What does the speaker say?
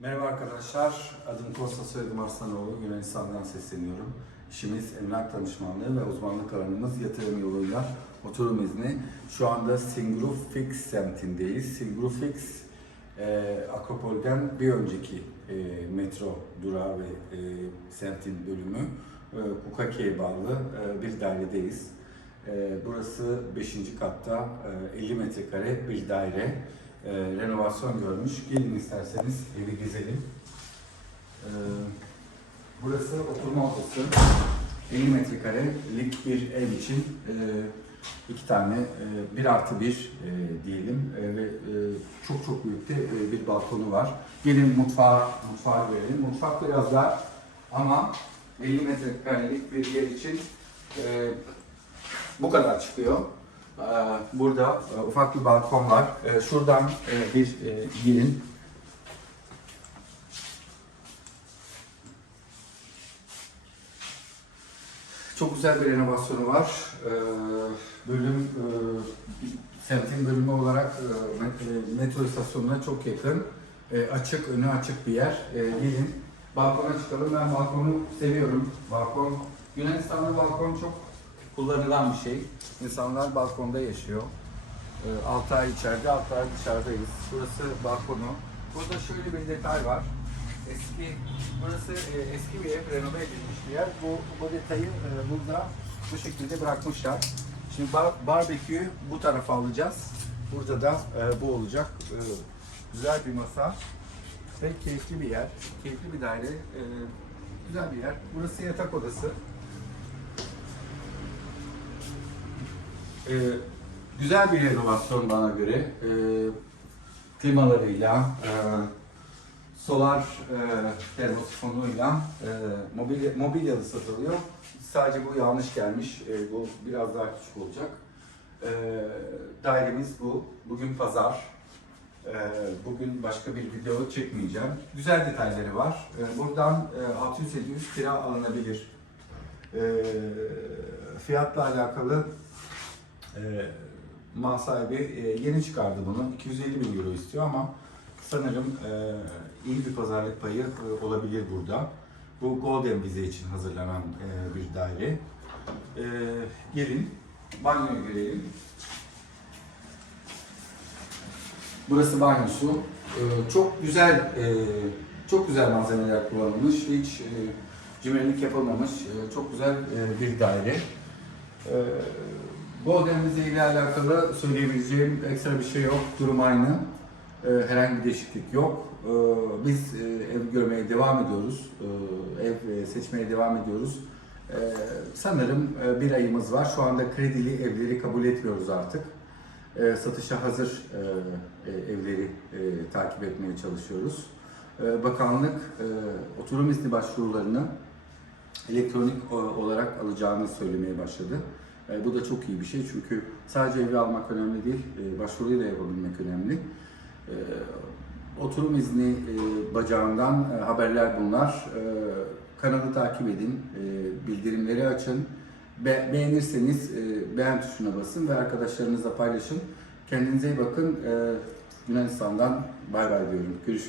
Merhaba arkadaşlar, adım Kosta soyadım Arslanoğlu, Yunanistan'dan sesleniyorum. İşimiz emlak danışmanlığı ve uzmanlık alanımız yatırım yoluyla oturum izni. Şu anda Singrufix semtindeyiz. Singrufix, e, Akropol'den bir önceki e, metro durağı ve e, semtin bölümü e, Kukaki'ye bağlı e, bir dairedeyiz. E, burası 5. katta e, 50 metrekare bir daire. E, renovasyon görmüş. Gelin isterseniz evi gezelim. E, burası oturma odası. 50 metrekarelik bir ev için e, iki tane e, bir artı bir e, diyelim E, ve e, çok çok büyük de e, bir balkonu var. Gelin mutfağa, mutfağa görelim. Mutfak biraz dar ama 50 metrekarelik bir yer için e, bu kadar çıkıyor. Ee, Burada e, ufak bir balkon var. Ee, Şuradan e, bir e, gelin. Çok güzel bir renovasyonu var. Ee, Bölüm, semtin bölümü olarak met- metro istasyonuna çok yakın. Açık, önü açık bir yer. Gelin balkona çıkalım. Ben balkonu seviyorum. Balkon, Yunanistan'da balkon çok kullanılan bir şey. İnsanlar balkonda yaşıyor. 6 ay içeride, 6 ay dışarıdayız. Burası balkonu. Burada şöyle bir detay var. Eski, burası e, eski bir ev, renove edilmiş bir yer. Bu, bu detayı e, burada bu şekilde bırakmışlar. Şimdi bar, barbeküyü bu tarafa alacağız. Burada da e, bu olacak. Güzel bir masa ve keyifli bir yer. Keyifli bir daire. Güzel bir yer. Burası yatak odası. Ee, güzel bir renovasyon bana göre. Ee, klimalarıyla, e, solar e, termosifonuyla e, mobilya, mobilyalı satılıyor. Sadece bu yanlış gelmiş. E, bu biraz daha küçük olacak. E, dairemiz bu. Bugün pazar. E, bugün başka bir video çekmeyeceğim. Güzel detayları var. E, buradan e, 600-700 kira alınabilir. E, fiyatla alakalı e, mal sahibi e, yeni çıkardı bunu. 250 bin euro istiyor ama sanırım e, iyi bir pazarlık payı e, olabilir burada. Bu Golden Vize için hazırlanan e, bir daire. E, gelin banyoyu görelim. Burası banyosu. E, çok güzel e, çok güzel malzemeler kullanılmış. Hiç e, cimrilik yapılmamış. E, çok güzel e, bir daire. E, Golden Vize ile alakalı söyleyebileceğim ekstra bir şey yok. Durum aynı. Ee, herhangi bir değişiklik yok. Ee, biz e, ev görmeye devam ediyoruz. Ee, ev e, seçmeye devam ediyoruz. Sanırım e, bir ayımız var. Şu anda kredili evleri kabul etmiyoruz artık. Satışa hazır evleri takip etmeye çalışıyoruz. Bakanlık oturum izni başvurularını elektronik olarak alacağını söylemeye başladı. E, bu da çok iyi bir şey çünkü sadece evi almak önemli değil, e, başvuruyu da yapabilmek önemli. E, oturum izni e, bacağından e, haberler bunlar. E, kanalı takip edin, e, bildirimleri açın. Be- beğenirseniz e, beğen tuşuna basın ve arkadaşlarınızla paylaşın. Kendinize iyi bakın. E, Yunanistan'dan bay bay diyorum. Görüşürüz.